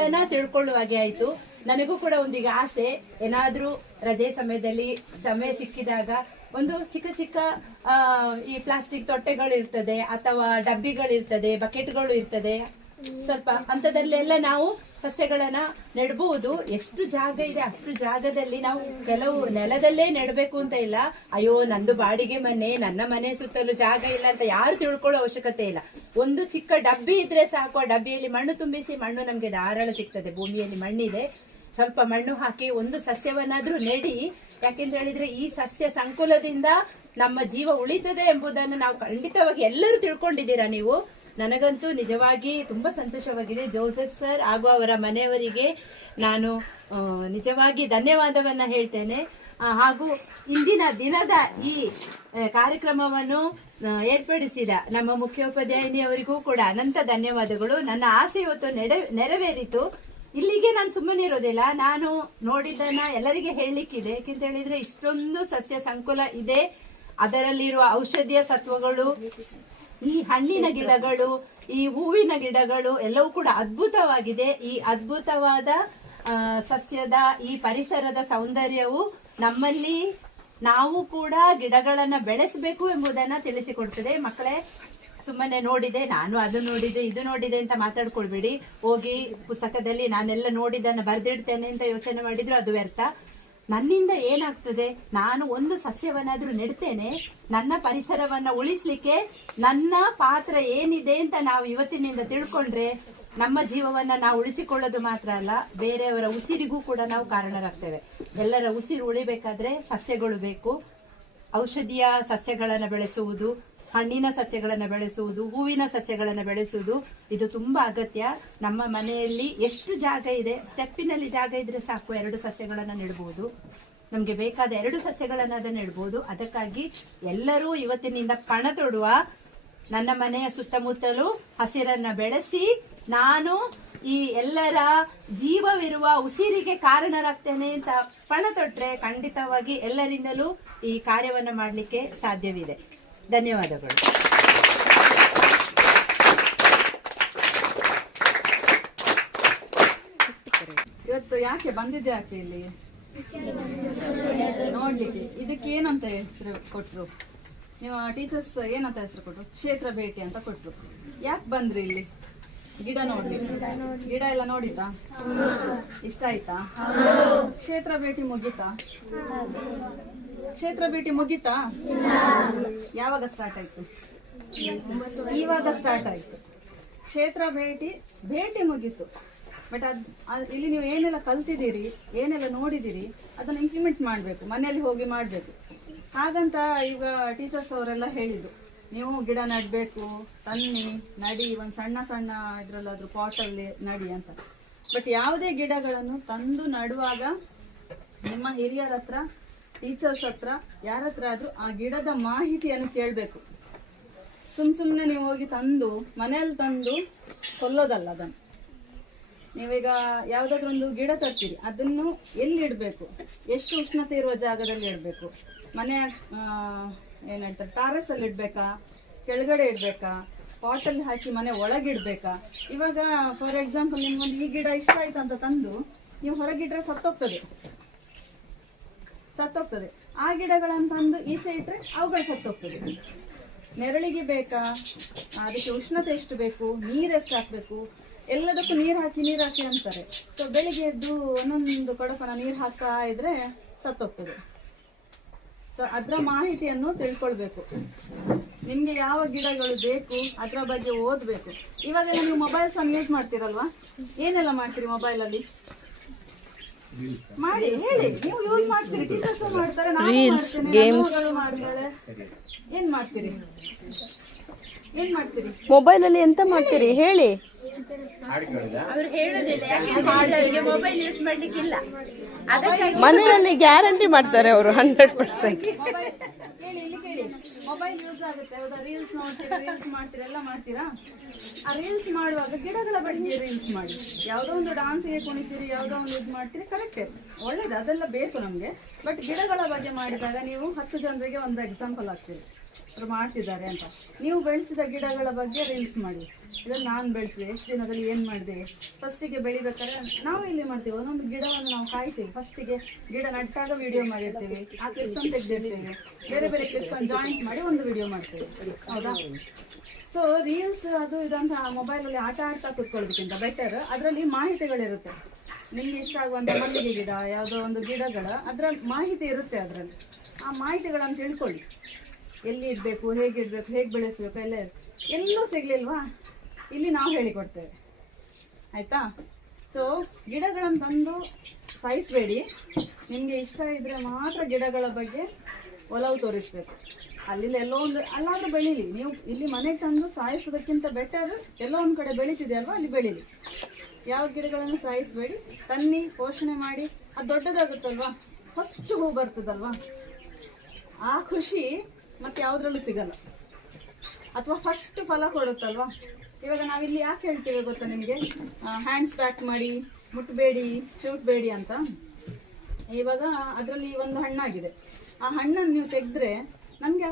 ತನ ತಿಳ್ಕೊಳ್ಳುವ ಹಾಗೆ ಆಯ್ತು. ನನಗೂ ಕೂಡ ಒಂದೀಗ ಆಸೆ, ಏನಾದ್ರೂ ರಜೆ ಸಮಯದಲ್ಲಿ ಸಮಯ ಸಿಕ್ಕಿದಾಗ ಒಂದು ಚಿಕ್ಕ ಚಿಕ್ಕ ಈ ಪ್ಲಾಸ್ಟಿಕ್ ತೊಟ್ಟೆಗಳು ಇರ್ತದೆ ಅಥವಾ ಡಬ್ಬಿಗಳಿರ್ತದೆ, ಬಕೆಟ್ಗಳು ಇರ್ತದೆ. ಸ್ವಲ್ಪ ಅಂತದಲ್ಲೆಲ್ಲ ನಾವು ಸಸ್ಯಗಳನ್ನ ನೆಡಬಹುದು ಎಷ್ಟು ಜಾಗ ಇದೆ, ಅಷ್ಟು ಜಾಗದಲ್ಲಿ ನಾವು ಕೆಲವು ನೆಲದಲ್ಲೇ ನೆಡಬೇಕು ಅಂತ ಇಲ್ಲ. ಅಯ್ಯೋ, ನಂದು ಬಾಡಿಗೆ ಮನೆ, ನನ್ನ ಮನೆ ಸುತ್ತಲೂ ಜಾಗ ಇಲ್ಲ ಅಂತ ಯಾರು ತಿಳ್ಕೊಳ್ಳೋ ಅವಶ್ಯಕತೆ ಇಲ್ಲ. ಒಂದು ಚಿಕ್ಕ ಡಬ್ಬಿ ಇದ್ರೆ ಸಾಕು. ಆ ಡಬ್ಬಿಯಲ್ಲಿ ಮಣ್ಣು ತುಂಬಿಸಿ ಮಣ್ಣು ನಮಗೆ ಧಾರಾಳ ಸಿಗ್ತದೆ. ಭೂಮಿಯಲ್ಲಿ ಮಣ್ಣಿದೆ. ಸ್ವಲ್ಪ ಮಣ್ಣು ಹಾಕಿ ಒಂದು ಸಸ್ಯವನ್ನಾದ್ರೂ ನೆಡಿ. ಯಾಕೆಂತ ಹೇಳಿದ್ರೆ ಈ ಸಸ್ಯ ಸಂಕುಲದಿಂದ ನಮ್ಮ ಜೀವ ಉಳಿತದೆ ಎಂಬುದನ್ನು ನಾವು ಖಂಡಿತವಾಗಿ ಎಲ್ಲರೂ ತಿಳ್ಕೊಂಡಿದ್ದೀರಾ ನೀವು? ನನಗಂತೂ ನಿಜವಾಗಿ ತುಂಬಾ ಸಂತೋಷವಾಗಿದೆ. ಜೋಸೆಫ್ ಸರ್ ಹಾಗೂ ಅವರ ಮನೆಯವರಿಗೆ ನಾನು ನಿಜವಾಗಿ ಧನ್ಯವಾದವನ್ನ ಹೇಳ್ತೇನೆ. ಹಾಗೂ ಇಂದಿನ ದಿನದ ಈ ಕಾರ್ಯಕ್ರಮವನ್ನು ಏರ್ಪಡಿಸಿದ ನಮ್ಮ ಮುಖ್ಯೋಪಾಧ್ಯಾಯಿನಿಯವರಿಗೂ ಕೂಡ ಅನಂತ ಧನ್ಯವಾದಗಳು. ನನ್ನ ಆಸೆ ಇವತ್ತು ನೆಡೆ, ನೆರವೇರಿತು. ಇಲ್ಲಿಗೆ ನಾನು ಸುಮ್ಮನೆ ಇರೋದಿಲ್ಲ. ನಾನು ನೋಡಿದ್ದನ್ನ ಎಲ್ಲರಿಗೆ ಹೇಳಲಿಕ್ಕಿದೆ. ಯಾಕೆಂತ ಹೇಳಿದ್ರೆ ಇಷ್ಟೊಂದು ಸಸ್ಯ ಸಂಕುಲ ಇದೆ. ಅದರಲ್ಲಿರುವ ಔಷಧೀಯ ಸತ್ವಗಳು, ಈ ಹಣ್ಣಿನ ಗಿಡಗಳು, ಈ ಹೂವಿನ ಗಿಡಗಳು ಎಲ್ಲವೂ ಕೂಡ ಅದ್ಭುತವಾಗಿದೆ. ಈ ಅದ್ಭುತವಾದ ಸಸ್ಯದ ಈ ಪರಿಸರದ ಸೌಂದರ್ಯವು ನಮ್ಮಲ್ಲಿ ನಾವು ಕೂಡ ಗಿಡಗಳನ್ನ ಬೆಳೆಸಬೇಕು ಎಂಬುದನ್ನ ತಿಳಿಸಿಕೊಡ್ತದೆ. ಮಕ್ಕಳೇ, ಸುಮ್ಮನೆ ನೋಡಿದೆ, ನಾನು ಅದು ನೋಡಿದೆ, ಇದು ನೋಡಿದೆ ಅಂತ ಮಾತಾಡ್ಕೊಳ್ಬೇಡಿ. ಹೋಗಿ ಪುಸ್ತಕದಲ್ಲಿ ನಾನೆಲ್ಲ ನೋಡಿದ್ದನ್ನ ಬರೆದಿಡ್ತೇನೆ ಅಂತ ಯೋಚನೆ ಮಾಡಿದ್ರು ಅದು ವ್ಯರ್ಥ. ನನ್ನಿಂದ ಏನಾಗ್ತದೆ? ನಾನು ಒಂದು ಸಸ್ಯವನ್ನಾದ್ರೂ ನೆಡ್ತೇನೆ, ನನ್ನ ಪರಿಸರವನ್ನ ಉಳಿಸ್ಲಿಕ್ಕೆ ನನ್ನ ಪಾತ್ರ ಏನಿದೆ ಅಂತ ನಾವು ಇವತ್ತಿನಿಂದ ತಿಳ್ಕೊಂಡ್ರೆ ನಮ್ಮ ಜೀವವನ್ನ ನಾವು ಉಳಿಸಿಕೊಳ್ಳೋದು ಮಾತ್ರ ಅಲ್ಲ, ಬೇರೆಯವರ ಉಸಿರಿಗೂ ಕೂಡ ನಾವು ಕಾರಣರಾಗ್ತೇವೆ. ಎಲ್ಲರ ಉಸಿರು ಉಳಿಬೇಕಾದ್ರೆ ಸಸ್ಯಗಳು ಬೇಕು. ಔಷಧೀಯ ಸಸ್ಯಗಳನ್ನು ಬೆಳೆಸುವುದು ಹಣ್ಣಿನ ಸಸ್ಯಗಳನ್ನು ಬೆಳೆಸುವುದು, ಹೂವಿನ ಸಸ್ಯಗಳನ್ನು ಬೆಳೆಸುವುದು, ಇದು ತುಂಬಾ ಅಗತ್ಯ. ನಮ್ಮ ಮನೆಯಲ್ಲಿ ಎಷ್ಟು ಜಾಗ ಇದೆ, ಸ್ಟೆಪ್ಪಿನಲ್ಲಿ ಜಾಗ ಇದ್ರೆ ಸಾಕು, ಎರಡು ಸಸ್ಯಗಳನ್ನು ನೆಡಬಹುದು ನಮ್ಗೆ ಬೇಕಾದ ಎರಡು ಸಸ್ಯಗಳನ್ನ ಅದನ್ನು ನೆಡಬಹುದು ಅದಕ್ಕಾಗಿ ಎಲ್ಲರೂ ಇವತ್ತಿನಿಂದ ಪಣ ತೊಡುವ ನನ್ನ ಮನೆಯ ಸುತ್ತಮುತ್ತಲು ಹಸಿರನ್ನ ಬೆಳೆಸಿ, ನಾನು ಈ ಎಲ್ಲರ ಜೀವವಿರುವ ಉಸಿರಿಗೆ ಕಾರಣರಾಗ್ತೇನೆ ಅಂತ ಪಣ ತೊಟ್ರೆ ಖಂಡಿತವಾಗಿ ಎಲ್ಲರಿಂದಲೂ ಈ ಕಾರ್ಯವನ್ನು ಮಾಡಲಿಕ್ಕೆ ಸಾಧ್ಯವಿದೆ. ಧನ್ಯವಾದಗಳು. ಇವತ್ತು ಯಾಕೆ ಬಂದಿದ್ದೆ ಯಾಕೆ ಇಲ್ಲಿ? ನೋಡ್ಲಿಕ್ಕೆ. ಇದಕ್ಕೆ ಏನಂತ ಹೆಸರು ಕೊಟ್ರು? ನೀವು ಟೀಚರ್ಸ್ ಏನಂತ ಹೆಸರು ಕೊಟ್ರು? ಕ್ಷೇತ್ರ ಭೇಟಿ ಅಂತ ಕೊಟ್ರು. ಯಾಕೆ ಬಂದ್ರಿ ಇಲ್ಲಿ? ಗಿಡ ನೋಡಿ ಗಿಡ ಎಲ್ಲ ನೋಡಿತಾ ಇಷ್ಟ ಆಯ್ತಾ? ಕ್ಷೇತ್ರ ಭೇಟಿ ಮುಗೀತಾ? ಕ್ಷೇತ್ರ ಭೇಟಿ ಮುಗೀತಾ? ಯಾವಾಗ ಸ್ಟಾರ್ಟ್ ಆಯ್ತು? ಇವಾಗ ಸ್ಟಾರ್ಟ್ ಆಯ್ತು. ಕ್ಷೇತ್ರ ಭೇಟಿ ಭೇಟಿ ಮುಗೀತು. ಬಟ್ ಅದ್ ಇಲ್ಲಿ ನೀವು ಏನೆಲ್ಲ ಕಲ್ತಿದ್ದೀರಿ, ಏನೆಲ್ಲ ನೋಡಿದ್ದೀರಿ, ಅದನ್ನ ಇಂಪ್ಲಿಮೆಂಟ್ ಮಾಡಬೇಕು, ಮನೆಯಲ್ಲಿ ಹೋಗಿ ಮಾಡಬೇಕು. ಹಾಗಂತ ಈಗ ಟೀಚರ್ಸ್ ಅವರೆಲ್ಲ ಹೇಳಿದ್ದು, ನೀವು ಗಿಡ ನೆಡಬೇಕು, ತನ್ನಿ, ನಡಿ, ಒಂದು ಸಣ್ಣ ಸಣ್ಣ ಇದ್ರಲ್ಲಾದ್ರೂ ಪಾಟಲ್ಲಿ ನಡಿ ಅಂತ. ಬಟ್ ಯಾವುದೇ ಗಿಡಗಳನ್ನು ತಂದು ನಡುವಾಗ ನಿಮ್ಮ ಹಿರಿಯರ ಹತ್ರ ಟೀಚರ್ಸ್ ಹತ್ರ ಯಾರ ಹತ್ರ ಆದ್ರೂ ಆ ಗಿಡದ ಮಾಹಿತಿಯನ್ನು ಕೇಳಬೇಕು. ಸುಮ್ ಸುಮ್ಮನೆ ನೀವು ಹೋಗಿ ತಂದು, ಮನೆಯಲ್ಲಿ ತಂದು ಕೊಲ್ಲೋದಲ್ಲ ಅದನ್ನು. ನೀವೀಗ ಯಾವುದಾದ್ರೂ ಒಂದು ಗಿಡ ತರ್ತೀರಿ, ಅದನ್ನು ಎಲ್ಲಿ ಇಡಬೇಕು? ಎಷ್ಟು ಉಷ್ಣತೆ ಇರುವ ಜಾಗದಲ್ಲಿ ಇಡಬೇಕು? ಮನೆ ಏನು ಹೇಳ್ತಾರೆ ಟಾರಸಲ್ಲಿ ಇಡಬೇಕಾ? ಕೆಳಗಡೆ ಇಡಬೇಕಾ? ಪಾಟಲ್ಲಿ ಹಾಕಿ ಮನೆ ಒಳಗಿಡ್ಬೇಕಾ ಇವಾಗ ಫಾರ್ ಎಕ್ಸಾಂಪಲ್ ನಿಮ್ಗೊಂದು ಈ ಗಿಡ ಇಷ್ಟ ಆಯ್ತು ಅಂತ ತಂದು, ನೀವು ಹೊರಗಿಟ್ರೆ ಸತ್ತೋಗ್ತದೆ. ಸತ್ತೋಗ್ತದೆ. ಆ ಗಿಡಗಳನ್ನು ತಂದು ಈಚೆ ಇಟ್ಟರೆ ಅವುಗಳು ಸತ್ತೋಗ್ತದೆ. ನೆರಳಿಗೆ ಬೇಕಾ? ಅದಕ್ಕೆ ಉಷ್ಣತೆ ಎಷ್ಟು ಬೇಕು? ನೀರು ಎಷ್ಟು ಹಾಕಬೇಕು? ಎಲ್ಲದಕ್ಕೂ ನೀರು ಹಾಕಿ ನೀರು ಹಾಕಿ ಅಂತಾರೆ. ಸೊ ಬೆಳಿಗ್ಗೆ ಎದ್ದು ಒಂದೊಂದು ಕಡಪನ ನೀರು ಹಾಕ್ತಾ ಇದ್ರೆ ಸತ್ತೋಗ್ತದೆ. ಸೊ ಅದರ ಮಾಹಿತಿಯನ್ನು ತಿಳ್ಕೊಳ್ಬೇಕು. ನಿಮಗೆ ಯಾವ ಗಿಡಗಳು ಬೇಕು, ಅದರ ಬಗ್ಗೆ ಓದಬೇಕು. ಇವಾಗೆಲ್ಲ ನೀವು ಮೊಬೈಲ್ ಸಹ ಯೂಸ್ ಮಾಡ್ತೀರಲ್ವಾ? ಏನೆಲ್ಲ ಮಾಡ್ತೀರಿ ಮೊಬೈಲಲ್ಲಿ ಮಾಡಿ ಹೇಳಿ ನೀವು ಯೂಸ್ ಮಾಡ್ತೀರಿ ಟೀಚರ್ಸ್ ಮಾಡ್ತಾರೆ ನಾನು ಮಾಡ್ತೇನೆ, ನಮ್ಮಗಳು ಮಾಡ್ತಾಳೆ ಏನ್ ಮಾಡ್ತೀರಿ? ಏನ್ ಮಾಡ್ತೀರಿ? ಮೊಬೈಲ್ ಅಲ್ಲಿ ಎಂತ ಮಾಡ್ತೀರಿ? ಹೇಳಿ. ಅವ್ರು ಹೇಳೋದಿಲ್ಲ ಯಾಕೆ ಅವರಿಗೆ ಮೊಬೈಲ್ ಯೂಸ್ ಮಾಡ್ಲಿಕ್ಕಿಲ್ಲ. ಮನೆಯಲ್ಲಿ ಗ್ಯಾರಂಟಿ ಮಾಡ್ತಾರೆ ಅವರು ಹಂಡ್ರೆಡ್ ಪರ್ಸೆಂಟ್. ಕೇಳಿ ಇಲ್ಲಿ ಕೇಳಿ ಮೊಬೈಲ್ ಯೂಸ್ ಆಗುತ್ತೆ. ಹೌದಾ? ರೀಲ್ಸ್ ನೋಡ್ತೀರಾ ರೀಲ್ಸ್ ಮಾಡ್ತೀರಾ ಎಲ್ಲ ಮಾಡ್ತೀರಾ? ಆ ರೀಲ್ಸ್ ಮಾಡುವಾಗ ಗಿಡಗಳ ಬಗ್ಗೆ ರೀಲ್ಸ್ ಮಾಡಿ. ಯಾವುದೋ ಒಂದು ಡಾನ್ಸ್ಗೆ ಕುಣಿತೀರಿ ಯಾವುದೋ ಒಂದು ಇದು ಮಾಡ್ತೀರಿ ಕರೆಕ್ಟೇ ಒಳ್ಳೇದು ಅದೆಲ್ಲ ಬೇಕು ನಮಗೆ. ಬಟ್ ಗಿಡಗಳ ಬಗ್ಗೆ ಮಾಡಿದಾಗ ನೀವು ಹತ್ತು ಜನರಿಗೆ ಒಂದು ಎಕ್ಸಾಂಪಲ್ ಆಗ್ತೀರಿ ಮಾಡ್ತಿದ್ದಾರೆ ಅಂತ. ನೀವು ಬೆಳೆಸಿದ ಗಿಡಗಳ ಬಗ್ಗೆ ರೀಲ್ಸ್ ಮಾಡಿ. ಇದನ್ನು ನಾನು ಬೆಳೆಸಿದೆ. ಎಷ್ಟು ದಿನದಲ್ಲಿ ಏನು ಮಾಡಿದೆ? ಫಸ್ಟಿಗೆ ಬೆಳಿಬೇಕಾದ್ರೆ ನಾವು ಇಲ್ಲಿ ಮಾಡ್ತೀವಿ. ಒಂದೊಂದು ಗಿಡವನ್ನು ನಾವು ಕಾಯ್ತೀವಿ. ಫಸ್ಟಿಗೆ ಗಿಡ ನಟ್ಟಾಗ ವಿಡಿಯೋ ಮಾಡಿರ್ತೀವಿ. ಆ ಕ್ಲಿಪ್ಸನ್ನು ತೆಗೆದಿರ್ತೀವಿ. ಬೇರೆ ಬೇರೆ ಕ್ಲಿಪ್ಸನ್ನು ಜಾಯಿಂಟ್ ಮಾಡಿ ಒಂದು ವಿಡಿಯೋ ಮಾಡ್ತೀವಿ. ಹೌದಾ? ಸೊ ರೀಲ್ಸ್ ಅದು ಇದಂತ ಮೊಬೈಲಲ್ಲಿ ಆಟ ಆಡ್ತಾ ಕೂತ್ಕೊಳ್ಳೋದಕ್ಕಿಂತ ಬೆಟರ್ ಅದರಲ್ಲಿ ಮಾಹಿತಿಗಳಿರುತ್ತೆ. ನಿಮ್ಗೆ ಇಷ್ಟ ಆಗುವಂಥ ಮಲ್ಲಿಗೆ ಗಿಡ, ಯಾವುದೋ ಒಂದು ಗಿಡಗಳ ಅದರ ಮಾಹಿತಿ ಇರುತ್ತೆ ಅದರಲ್ಲಿ. ಆ ಮಾಹಿತಿಗಳನ್ನು ತಿಳ್ಕೊಳ್ಳಿ. ಎಲ್ಲಿ ಇಡಬೇಕು, ಹೇಗೆ ಇಡಬೇಕು, ಹೇಗೆ ಬೆಳೆಸಬೇಕು, ಎಲ್ಲ ಎಲ್ಲೂ ಸಿಗ್ಲಿಲ್ವಾ? ಇಲ್ಲಿ ನಾವು ಹೇಳಿಕೊಡ್ತೇವೆ. ಆಯ್ತಾ? ಸೊ ಗಿಡಗಳನ್ನು ತಂದು ಸಾಯಿಸಬೇಡಿ. ನಿಮಗೆ ಇಷ್ಟ ಇದ್ರೆ ಮಾತ್ರ ಗಿಡಗಳ ಬಗ್ಗೆ ಒಲವು ತೋರಿಸ್ಬೇಕು. ಅಲ್ಲಿಂದ ಎಲ್ಲೋ ಒಂದು ಅಲ್ಲಾದರೂ ಬೆಳೀಲಿ. ನೀವು ಇಲ್ಲಿ ಮನೆಗೆ ತಂದು ಸಾಯಿಸೋದಕ್ಕಿಂತ ಬೆಟರ್ ಎಲ್ಲೋ ಒಂದು ಕಡೆ ಬೆಳೀತಿದೆ ಅಲ್ವಾ? ಅಲ್ಲಿ ಬೆಳೀಲಿ. ಯಾವ ಗಿಡಗಳನ್ನು ಸಾಯಿಸಬೇಡಿ? ತನ್ನಿ, ಪೋಷಣೆ ಮಾಡಿ. ಅದು ದೊಡ್ಡದಾಗುತ್ತಲ್ವಾ? ಫಸ್ಟ್ ಹೂ ಬರ್ತದಲ್ವಾ? ಆ ಖುಷಿ ಮತ್ತೆ ಯಾವುದ್ರಲ್ಲೂ ಸಿಗಲ್ಲ. ಅಥವಾ ಫಸ್ಟ್ ಫಲ ಕೊಡುತ್ತಲ್ವಾ? ಇವಾಗ ನಾವಿಲ್ಲಿ ಯಾಕೆ ಹೇಳ್ತೇವೆ ಗೊತ್ತಾ ನಿಮಗೆ? ಹ್ಯಾಂಡ್ಸ್ ಪ್ಯಾಕ್ ಮಾಡಿ, ಮುಟ್ಬೇಡಿ ಚೂಟ್ಬೇಡಿ ಅಂತ. ಇವಾಗ ಅದರಲ್ಲಿ ಒಂದು ಹಣ್ಣಾಗಿದೆ. ಆ ಹಣ್ಣನ್ನು ನೀವು ತೆಗೆದ್ರೆ ನಮಗೆ